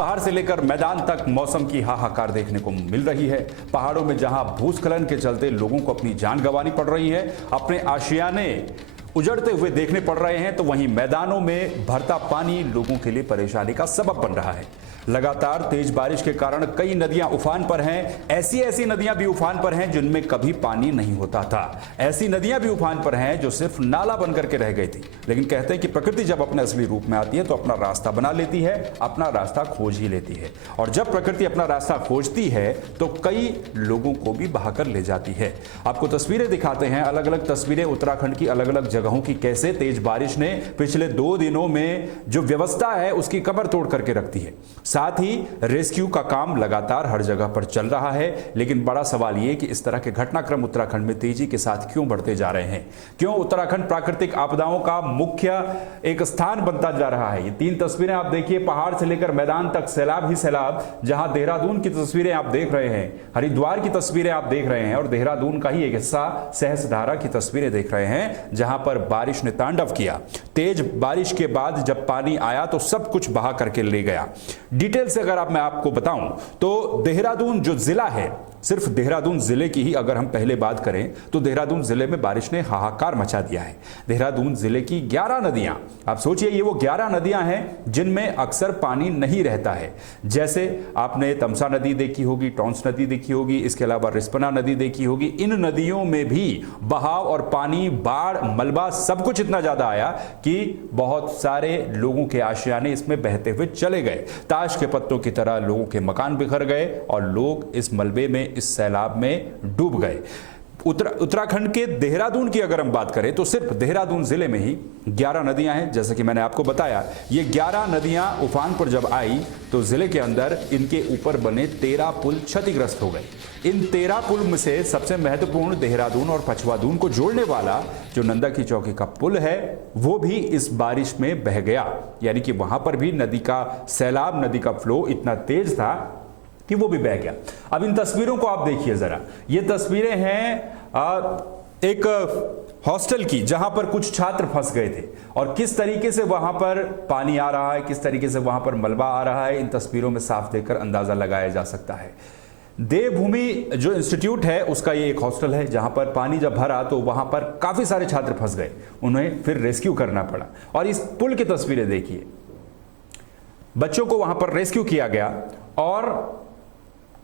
पहाड़ से लेकर मैदान तक मौसम की हाहाकार देखने को मिल रही है। पहाड़ों में जहां भूस्खलन के चलते लोगों को अपनी जान गंवानी पड़ रही है, अपने आशियाने उजड़ते हुए देखने पड़ रहे हैं, तो वहीं मैदानों में भरता पानी लोगों के लिए परेशानी का सबब बन रहा है। लगातार तेज बारिश के कारण कई नदियां उफान पर हैं। ऐसी नदियां भी उफान पर हैं जिनमें कभी पानी नहीं होता था। ऐसी नदियां भी उफान पर हैं जो सिर्फ नाला बनकर के रह गई थी। लेकिन कहते हैं कि प्रकृति जब अपने असली रूप में आती है तो अपना रास्ता बना लेती है, अपना रास्ता खोज ही लेती है। और जब प्रकृति अपना रास्ता खोजती है तो कई लोगों को भी बहाकर ले जाती है। आपको तस्वीरें दिखाते हैं, अलग अलग तस्वीरें उत्तराखंड की अलग अलग जगहों की, कैसे तेज बारिश ने पिछले 2 दिनों में जो व्यवस्था है उसकी कमर तोड़ करके रख दी है। साथ ही रेस्क्यू का काम लगातार हर जगह पर चल रहा है। लेकिन बड़ा सवाल यह कि इस तरह के घटनाक्रम उत्तराखंड में तेजी के साथ क्यों बढ़ते जा रहे हैं? क्यों उत्तराखंड प्राकृतिक आपदाओं का मुख्य एक स्थान बनता जा रहा है? ये 3 तस्वीरें आप देखिए, पहाड़ से लेकर मैदान तक सैलाब ही सैलाब। जहां देहरादून की तस्वीरें आप देख रहे हैं, हरिद्वार की तस्वीरें आप देख रहे हैं, और देहरादून का ही एक हिस्सा सहस्त्रधारा की तस्वीरें देख रहे हैं, जहां पर बारिश ने तांडव किया। तेज बारिश के बाद जब पानी आया तो सब कुछ बहा करके ले गया। डिटेल से अगर मैं आपको बताऊं तो देहरादून जो जिला है, सिर्फ देहरादून जिले की ही अगर हम पहले बात करें तो देहरादून जिले में बारिश ने हाहाकार मचा दिया है। देहरादून जिले की 11 नदियां, आप सोचिए ये वो 11 नदियां हैं जिनमें अक्सर पानी नहीं रहता है। जैसे आपने तमसा नदी देखी होगी, टॉन्स नदी देखी होगी, इसके अलावा रिस्पना नदी देखी होगी। इन नदियों में भी बहाव और पानी, बाढ़, मलबा सब कुछ इतना ज्यादा आया कि बहुत सारे लोगों के आशियाने इसमें बहते हुए चले गए। ताश के पत्तों की तरह लोगों के मकान बिखर गए और लोग इस मलबे में, इस सैलाब में डूब गए। उत्तराखंड के देहरादून की अगर हम बात करें तो सिर्फ देहरादून जिले में ही 11 नदियां हैं। जैसे कि मैंने आपको बताया, ये 11 नदियां उफान पर जब आई तो जिले के अंदर इनके ऊपर बने 13 पुल क्षतिग्रस्त हो गए। इन 13 पुल में से सबसे महत्वपूर्ण देहरादून और पछवादून को जोड़ने वाला जो नंदा की चौकी का पुल है वो भी इस बारिश में बह गया। यानी कि वहां पर भी नदी का सैलाब, नदी का फ्लो इतना तेज था कि वो भी बह गया। अब इन तस्वीरों को आप देखिए जरा। ये तस्वीरें हैं एक हॉस्टल की, जहां पर कुछ छात्र फंस गए थे और किस तरीके से वहां पर पानी आ रहा है, किस तरीके से वहां पर मलबा आ रहा है, इन तस्वीरों में साफ देखकर अंदाजा लगाया जा सकता है। देवभूमि जो इंस्टीट्यूट है उसका ये एक हॉस्टल है, जहां पर पानी जब भरा तो वहां पर काफी सारे छात्र फंस गए, उन्हें फिर रेस्क्यू करना पड़ा। और इस पुल की तस्वीरें देखिए, बच्चों को वहां पर रेस्क्यू किया गया और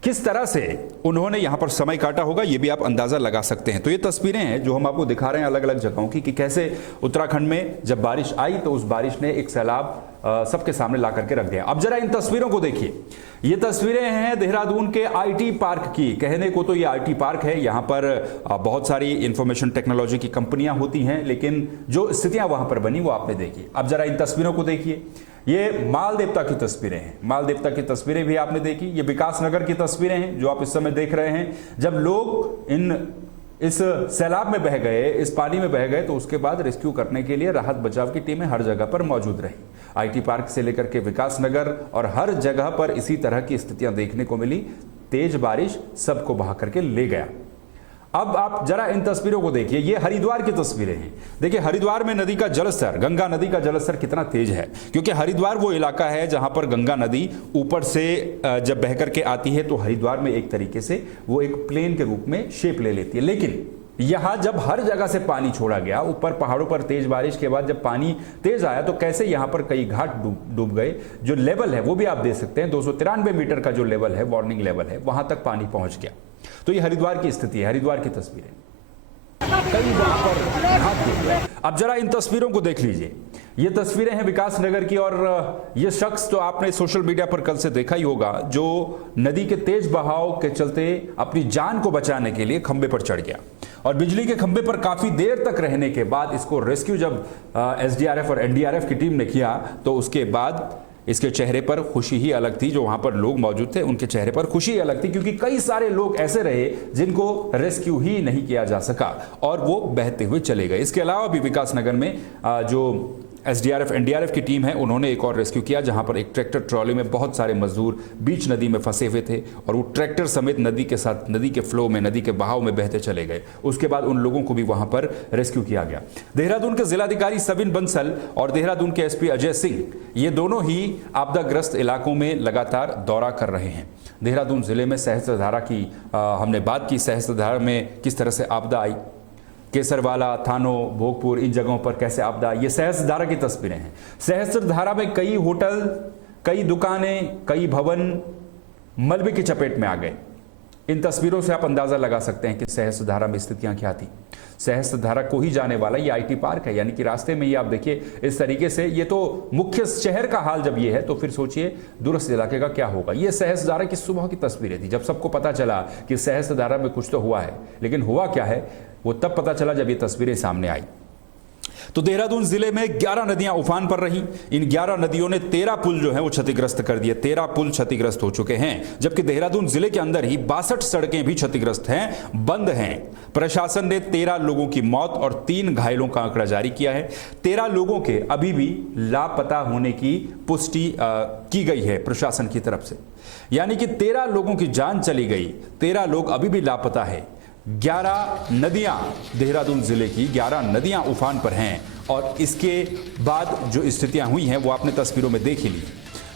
किस तरह से उन्होंने यहां पर समय काटा होगा ये भी आप अंदाजा लगा सकते हैं। तो ये तस्वीरें हैं जो हम आपको दिखा रहे हैं अलग अलग जगहों की, कि कैसे उत्तराखंड में जब बारिश आई तो उस बारिश ने एक सैलाब सबके सामने ला करके रख दिया। अब जरा इन तस्वीरों को देखिए। ये तस्वीरें हैं देहरादून के आईटी पार्क की। कहने को तो ये आईटी पार्क है, यहां पर बहुत सारी इंफॉर्मेशन टेक्नोलॉजी की कंपनियां होती हैं, लेकिन जो स्थितियां वहां पर बनी वो आपने देखी। अब जरा इन तस्वीरों को देखिए। ये माल देवता की तस्वीरें हैं, माल देवता की तस्वीरें भी आपने देखी। ये विकास नगर की तस्वीरें हैं जो आप इस समय देख रहे हैं। जब लोग इस सैलाब में बह गए, इस पानी में बह गए, तो उसके बाद रेस्क्यू करने के लिए राहत बचाव की टीमें हर जगह पर मौजूद रही। आईटी पार्क से लेकर के विकास नगर और हर जगह पर इसी तरह की स्थितियां देखने को मिली। तेज बारिश सबको बहा करके ले गया। अब आप जरा इन तस्वीरों को देखिए। ये हरिद्वार की तस्वीरें हैं। देखिए हरिद्वार में नदी का जलस्तर, गंगा नदी का जलस्तर कितना तेज है, क्योंकि हरिद्वार वो इलाका है जहां पर गंगा नदी ऊपर से जब बह करके आती है तो हरिद्वार में एक तरीके से वो एक प्लेन के रूप में शेप ले लेती है। लेकिन यहां जब हर जगह से पानी छोड़ा गया, ऊपर पहाड़ों पर तेज बारिश के बाद जब पानी तेज आया तो कैसे यहां पर कई घाट डूब गए। जो लेवल है वो भी आप देख सकते हैं, 293 मीटर का जो लेवल है, वार्निंग लेवल है, वहां तक पानी पहुंच गया। तो ये हरिद्वार की स्थिति है, हरिद्वार की तस्वीरें। कई वहां पर घाट डूब गए। अब जरा इन तस्वीरों को देख लीजिए। ये तस्वीरें हैं विकास नगर की, और ये शख्स तो आपने सोशल मीडिया पर कल से देखा ही होगा, जो नदी के तेज बहाव के चलते अपनी जान को बचाने के लिए खंबे पर चढ़ गया और बिजली के खंबे पर काफी देर तक रहने के बाद इसको रेस्क्यू जब एसडीआरएफ और एनडीआरएफ की टीम ने किया तो उसके बाद इसके चेहरे पर खुशी ही अलग थी। जो वहां पर लोग मौजूद थे उनके चेहरे पर खुशी ही अलग थी, क्योंकि कई सारे लोग ऐसे रहे जिनको रेस्क्यू ही नहीं किया जा सका और वो बहते हुए चले गए। इसके अलावा भी विकास नगर में जो एसडीआरएफ एनडीआरएफ की टीम है, उन्होंने एक और रेस्क्यू किया जहां पर एक ट्रैक्टर ट्रॉली में बहुत सारे मजदूर बीच नदी में फंसे हुए थे और वो ट्रैक्टर समेत नदी के साथ नदी के फ्लो में, नदी के बहाव में बहते चले गए। उसके बाद उन लोगों को भी वहां पर रेस्क्यू किया गया। देहरादून के जिलाधिकारी सविन बंसल और देहरादून के एसपी अजय सिंह, ये दोनों ही आपदाग्रस्त इलाकों में लगातार दौरा कर रहे हैं। देहरादून जिले में सहस्त्रधारा की हमने बात की, सहस्त्रधारा में किस तरह से आपदा आई, केसरवाला, थानो, भोगपुर, इन जगहों पर कैसे आपदा। ये सहस्त्रधारा की तस्वीरें हैं। सहस्त्रधारा में कई होटल, कई दुकानें, कई भवन मलबे की चपेट में आ गए। इन तस्वीरों से आप अंदाजा लगा सकते हैं कि सहस्त्रधारा में स्थितियां क्या थी। सहस्त्रधारा को ही जाने वाला ये आईटी पार्क है, यानी कि रास्ते में ही आप देखिए इस तरीके से, ये तो मुख्य शहर का हाल जब ये है तो फिर सोचिए दूरस्थ इलाके का क्या होगा। ये सहस्त्रधारा की सुबह की तस्वीरें थी, जब सबको पता चला कि सहस्त्रधारा में कुछ तो हुआ है, लेकिन हुआ क्या है वो तब पता चला जब ये तस्वीरें सामने आई। तो देहरादून जिले में 11 नदियां उफान पर रही। इन 11 नदियों ने 13 पुल जो है वो क्षतिग्रस्त कर दिए। 13 पुल क्षतिग्रस्त हो चुके हैं, जबकि देहरादून जिले के अंदर ही 62 सड़कें भी क्षतिग्रस्त हैं, बंद हैं। प्रशासन ने 13 लोगों की मौत और 3 घायलों का आंकड़ा जारी किया है। 13 लोगों के अभी भी लापता होने की पुष्टि की गई है प्रशासन की तरफ से, यानी कि 13 लोगों की जान चली गई, 13 लोग अभी भी लापता है। 11 नदियां, देहरादून जिले की 11 नदियां उफान पर हैं और इसके बाद जो स्थितियां हुई हैं वो आपने तस्वीरों में देख ही ली।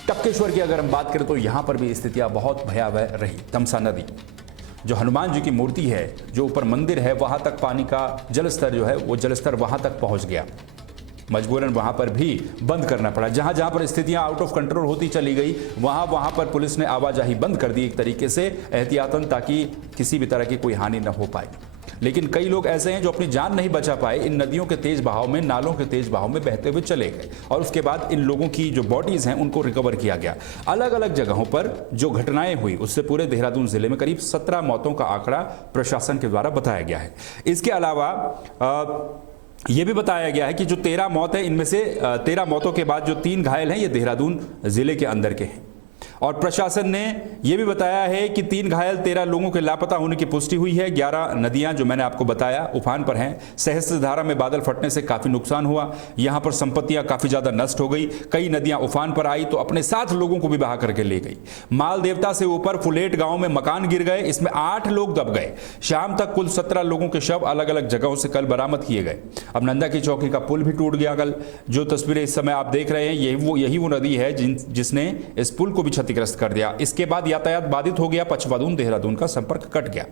टपकेश्वर की अगर हम बात करें तो यहां पर भी स्थितियां बहुत भयावह रही। तमसा नदी, जो हनुमान जी की मूर्ति है, जो ऊपर मंदिर है, वहां तक पानी का जलस्तर जो है वो जलस्तर वहां तक पहुंच गया। मजबूरन वहां पर भी बंद करना पड़ा। जहां जहां पर स्थितियां आउट ऑफ कंट्रोल होती चली गई वहां पर पुलिस ने आवाजाही बंद कर दी एक तरीके से एहतियातन, ताकि किसी भी तरह की कोई हानि न हो पाए। लेकिन कई लोग ऐसे हैं जो अपनी जान नहीं बचा पाए, इन नदियों के तेज बहाव में, नालों के तेज बहाव में बहते हुए चले गए और उसके बाद इन लोगों की जो बॉडीज हैं उनको रिकवर किया गया। अलग अलग जगहों पर जो घटनाएं हुई उससे पूरे देहरादून जिले में करीब 17 मौतों का आंकड़ा प्रशासन के द्वारा बताया गया है। इसके अलावा यह भी बताया गया है कि जो 13 मौत है, इनमें से 13 मौतों के बाद जो 3 घायल हैं ये देहरादून जिले के अंदर के हैं। और प्रशासन ने यह भी बताया है कि 3 घायल 13 लोगों के लापता होने की पुष्टि हुई है। 11 नदियां जो मैंने आपको बताया उफान पर हैं। सहस्त्रधारा में बादल फटने से काफी नुकसान हुआ, यहां पर संपत्तियां काफी ज्यादा नष्ट हो गई। कई नदियां उफान पर आई तो अपने साथ लोगों को भी बहा करके ले गई। माल देवता से ऊपर फुलेट गांव में मकान गिर गए, इसमें 8 लोग दब गए। शाम तक कुल 17 लोगों के शव अलग अलग जगहों से कल बरामद किए गए। अब नंदा की चौकी का पुल भी टूट गया कल। जो तस्वीरें इस समय आप देख रहे हैं यही वो नदी है जिसने इस पुल को भी क्षतिग्रस्त कर दिया। इसके बाद यातायात बाधित हो गया, पचवादून देहरादून का संपर्क कट गया।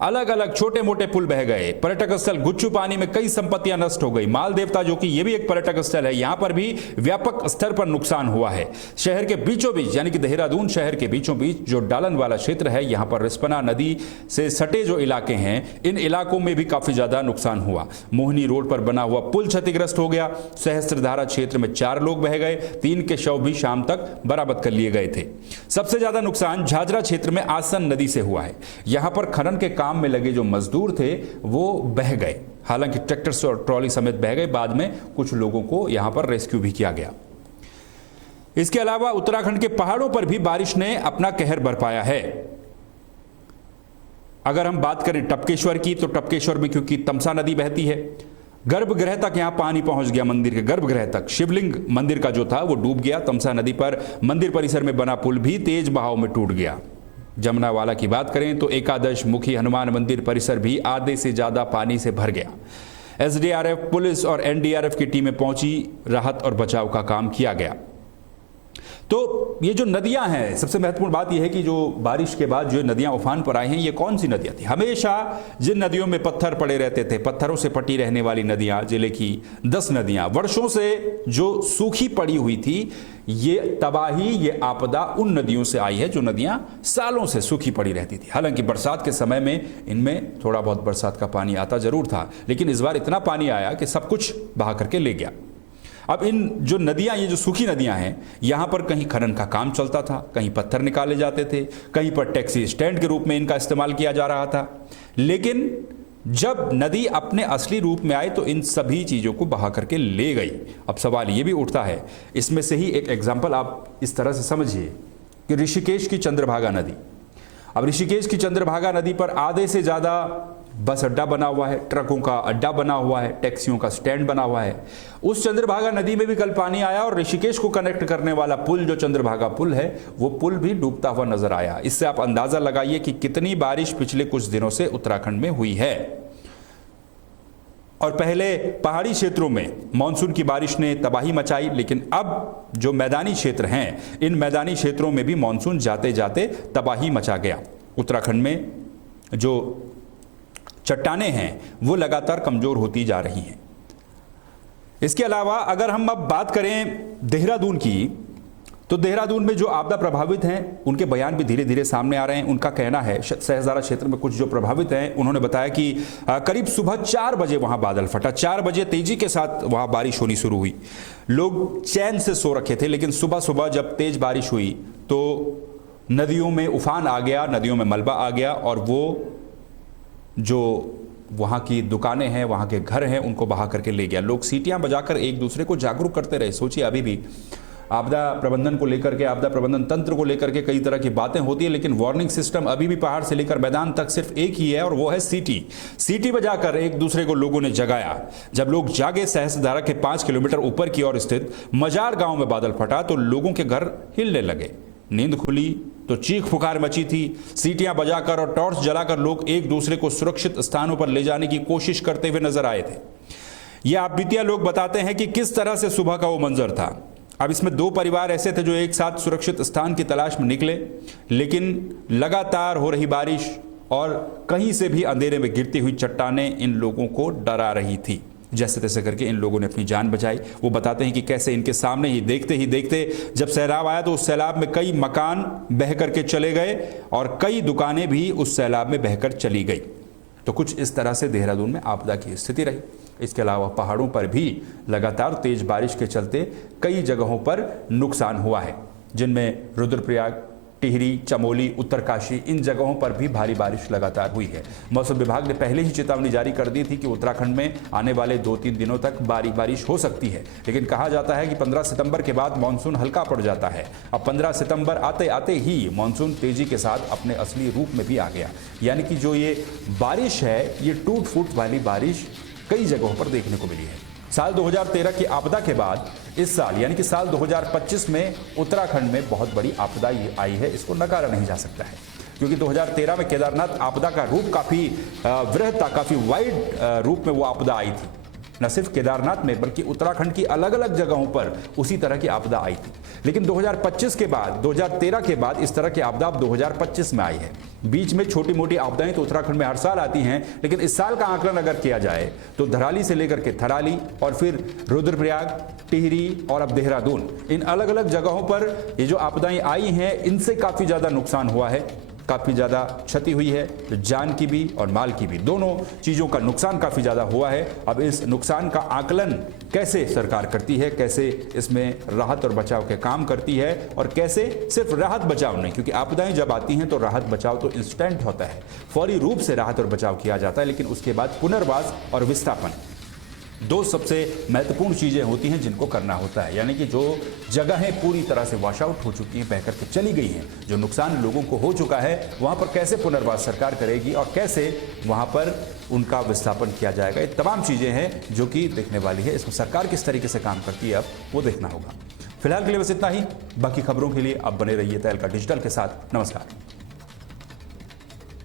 अलग अलग छोटे मोटे पुल बह गए। पर्यटक स्थल गुच्चू पानी में कई संपत्तियां नष्ट हो गई। माल देवता जो कि यह भी एक पर्यटक स्थल है, यहां पर भी व्यापक स्तर पर नुकसान हुआ है। शहर के बीचों बीच यानी कि देहरादून शहर के बीचों बीच जो डालन वाला क्षेत्र है, यहां पर रिस्पना नदी से सटे जो इलाके हैं, इन इलाकों में भी काफी ज्यादा नुकसान हुआ। मोहनी रोड पर बना हुआ पुल क्षतिग्रस्त हो गया। सहस्त्रधारा क्षेत्र में 4 लोग बह गए, 3 के शव भी शाम तक बरामद कर लिए गए थे। सबसे ज्यादा नुकसान झाझरा क्षेत्र में आसन नदी से हुआ है। यहां पर खनन के काम में लगे जो मजदूर थे वो बह गए, हालांकि ट्रैक्टर से और ट्रॉली समेत बह गए। बाद में कुछ लोगों को यहां पर रेस्क्यू भी किया गया। इसके अलावा उत्तराखंड के पहाड़ों पर भी बारिश ने अपना कहर बरपाया है। अगर हम बात करें टपकेश्वर की, तो टपकेश्वर में क्योंकि तमसा नदी बहती है, गर्भगृह तक यहां पानी पहुंच गया। मंदिर के गर्भगृह तक शिवलिंग मंदिर का जो था वो डूब गया। तमसा नदी पर मंदिर परिसर में बना पुल भी तेज बहाव में टूट गया। जमुनावाला की बात करें तो एकादश मुखी हनुमान मंदिर परिसर भी आधे से ज्यादा पानी से भर गया। एसडीआरएफ, पुलिस और एनडीआरएफ की टीमें पहुंची, राहत और बचाव का काम किया गया। तो ये जो नदियां हैं, सबसे महत्वपूर्ण बात यह है कि जो बारिश के बाद जो नदियां उफान पर आई हैं, ये कौन सी नदियां थी? हमेशा जिन नदियों में पत्थर पड़े रहते थे, पत्थरों से पटी रहने वाली नदियां, जिले की 10 नदियां वर्षों से जो सूखी पड़ी हुई थी, ये तबाही, ये आपदा उन नदियों से आई है जो नदियां सालों से सूखी पड़ी रहती थी। हालांकि बरसात के समय में इनमें थोड़ा बहुत बरसात का पानी आता जरूर था, लेकिन इस बार इतना पानी आया कि सब कुछ बहा करके ले गया। अब इन जो नदियां, ये जो सूखी नदियां हैं, यहां पर कहीं खनन का काम चलता था, कहीं पत्थर निकाले जाते थे, कहीं पर टैक्सी स्टैंड के रूप में इनका इस्तेमाल किया जा रहा था। लेकिन जब नदी अपने असली रूप में आई तो इन सभी चीजों को बहा करके ले गई। अब सवाल ये भी उठता है, इसमें से ही एक एग्जाम्पल आप इस तरह से समझिए कि ऋषिकेश की चंद्रभागा नदी। अब ऋषिकेश की चंद्रभागा नदी पर आधे से ज्यादा बस अड्डा बना हुआ है, ट्रकों का अड्डा बना हुआ है, टैक्सियों का स्टैंड बना हुआ है। उस चंद्रभागा नदी में भी कल पानी आया और ऋषिकेश को कनेक्ट करने वाला पुल जो चंद्रभागा पुल है वो पुल भी डूबता हुआ नजर आया। इससे आप अंदाजा लगाइए कि कितनी बारिश पिछले कुछ दिनों से उत्तराखंड में हुई है। और पहले पहाड़ी क्षेत्रों में मानसून की बारिश ने तबाही मचाई, लेकिन अब जो मैदानी क्षेत्र हैं इन मैदानी क्षेत्रों में भी मानसून जाते जाते तबाही मचा गया। उत्तराखंड में जो चट्टानें हैं वो लगातार कमजोर होती जा रही हैं। इसके अलावा अगर हम अब बात करें देहरादून की, तो देहरादून में जो आपदा प्रभावित हैं उनके बयान भी धीरे धीरे सामने आ रहे हैं। उनका कहना है, सहस्त्रधारा क्षेत्र में कुछ जो प्रभावित हैं उन्होंने बताया कि करीब सुबह 4 बजे वहां बादल फटा, 4 बजे तेजी के साथ वहां बारिश होनी शुरू हुई। लोग चैन से सो रखे थे, लेकिन सुबह सुबह जब तेज बारिश हुई तो नदियों में उफान आ गया, नदियों में मलबा आ गया और वो जो वहाँ की दुकानें हैं, वहाँ के घर हैं, उनको बहा करके ले गया। लोग सीटियां बजाकर एक दूसरे को जागरूक करते रहे। सोचिए, अभी भी आपदा प्रबंधन को लेकर के, आपदा प्रबंधन तंत्र को लेकर के कई तरह की बातें होती है, लेकिन वार्निंग सिस्टम अभी भी पहाड़ से लेकर मैदान तक सिर्फ एक ही है और वो है सीटी। सीटी बजाकर एक दूसरे को लोगों ने जगाया। जब लोग जागे, सहस्त्रधारा के 5 किलोमीटर ऊपर की ओर स्थित मजार गांव में बादल फटा तो लोगों के घर हिलने लगे। नींद खुली तो चीख पुकार मची थी। सीटियां बजाकर और टॉर्च जलाकर लोग एक दूसरे को सुरक्षित स्थानों पर ले जाने की कोशिश करते हुए नजर आए थे। ये आप बीतिया लोग बताते हैं कि किस तरह से सुबह का वो मंजर था। अब इसमें 2 परिवार ऐसे थे जो एक साथ सुरक्षित स्थान की तलाश में निकले, लेकिन लगातार हो रही बारिश और कहीं से भी अंधेरे में गिरती हुई चट्टानें इन लोगों को डरा रही थी। जैसे तैसे करके इन लोगों ने अपनी जान बचाई। वो बताते हैं कि कैसे इनके सामने ही देखते जब सैलाब आया तो उस सैलाब में कई मकान बह करके चले गए और कई दुकानें भी उस सैलाब में बहकर चली गई। तो कुछ इस तरह से देहरादून में आपदा की स्थिति रही। इसके अलावा पहाड़ों पर भी लगातार तेज बारिश के चलते कई जगहों पर नुकसान हुआ है, जिनमें रुद्रप्रयाग, टिहरी, चमोली, उत्तरकाशी, इन जगहों पर भी भारी बारिश लगातार हुई है। मौसम विभाग ने पहले ही चेतावनी जारी कर दी थी कि उत्तराखंड में आने वाले 2-3 दिनों तक भारी बारिश हो सकती है, लेकिन कहा जाता है कि 15 सितंबर के बाद मानसून हल्का पड़ जाता है। अब 15 सितंबर आते आते ही मानसून तेजी के साथ अपने असली रूप में भी आ गया। यानी कि जो ये बारिश है, ये टूट फूट वाली बारिश कई जगहों पर देखने को मिली है। साल 2013 की आपदा के बाद इस साल यानी कि साल 2025 में उत्तराखंड में बहुत बड़ी आपदा आई है, इसको नकारा नहीं जा सकता है। क्योंकि 2013 में केदारनाथ आपदा का रूप काफ़ी वृहद था, काफ़ी वाइड रूप में वो आपदा आई थी। न सिर्फ केदारनाथ में बल्कि उत्तराखंड की अलग अलग जगहों पर उसी तरह की आपदा आई थी। लेकिन 2025 के बाद, 2013 के बाद इस तरह की आपदा अब 2025 में आई है। बीच में छोटी मोटी आपदाएं तो उत्तराखंड में हर साल आती हैं, लेकिन इस साल का आकलन अगर किया जाए तो धराली से लेकर के थराली और फिर रुद्रप्रयाग, टिहरी और अब देहरादून, इन अलग अलग जगहों पर ये जो आपदाएं आई हैं इनसे काफ़ी ज़्यादा नुकसान हुआ है, काफ़ी ज़्यादा क्षति हुई है, तो जान की भी और माल की भी, दोनों चीज़ों का नुकसान काफ़ी ज़्यादा हुआ है। अब इस नुकसान का आकलन कैसे सरकार करती है, कैसे इसमें राहत और बचाव के काम करती है और कैसे सिर्फ राहत बचाव नहीं, क्योंकि आपदाएं जब आती हैं तो राहत बचाव तो इंस्टेंट होता है, फौरी रूप से राहत और बचाव किया जाता है, लेकिन उसके बाद पुनर्वास और विस्थापन, 2 सबसे महत्वपूर्ण चीज़ें होती हैं जिनको करना होता है। यानी कि जो जगहें पूरी तरह से वॉश आउट हो चुकी हैं, बह करके चली गई हैं, जो नुकसान लोगों को हो चुका है, वहाँ पर कैसे पुनर्वास सरकार करेगी और कैसे वहाँ पर उनका विस्थापन किया जाएगा। ये तमाम चीज़ें हैं जो कि देखने वाली है। इसमें सरकार किस तरीके से काम करती है अब वो देखना होगा। फिलहाल के लिए बस इतना ही। बाकी खबरों के लिए आप बने रहिए तहलका डिजिटल के साथ। नमस्कार।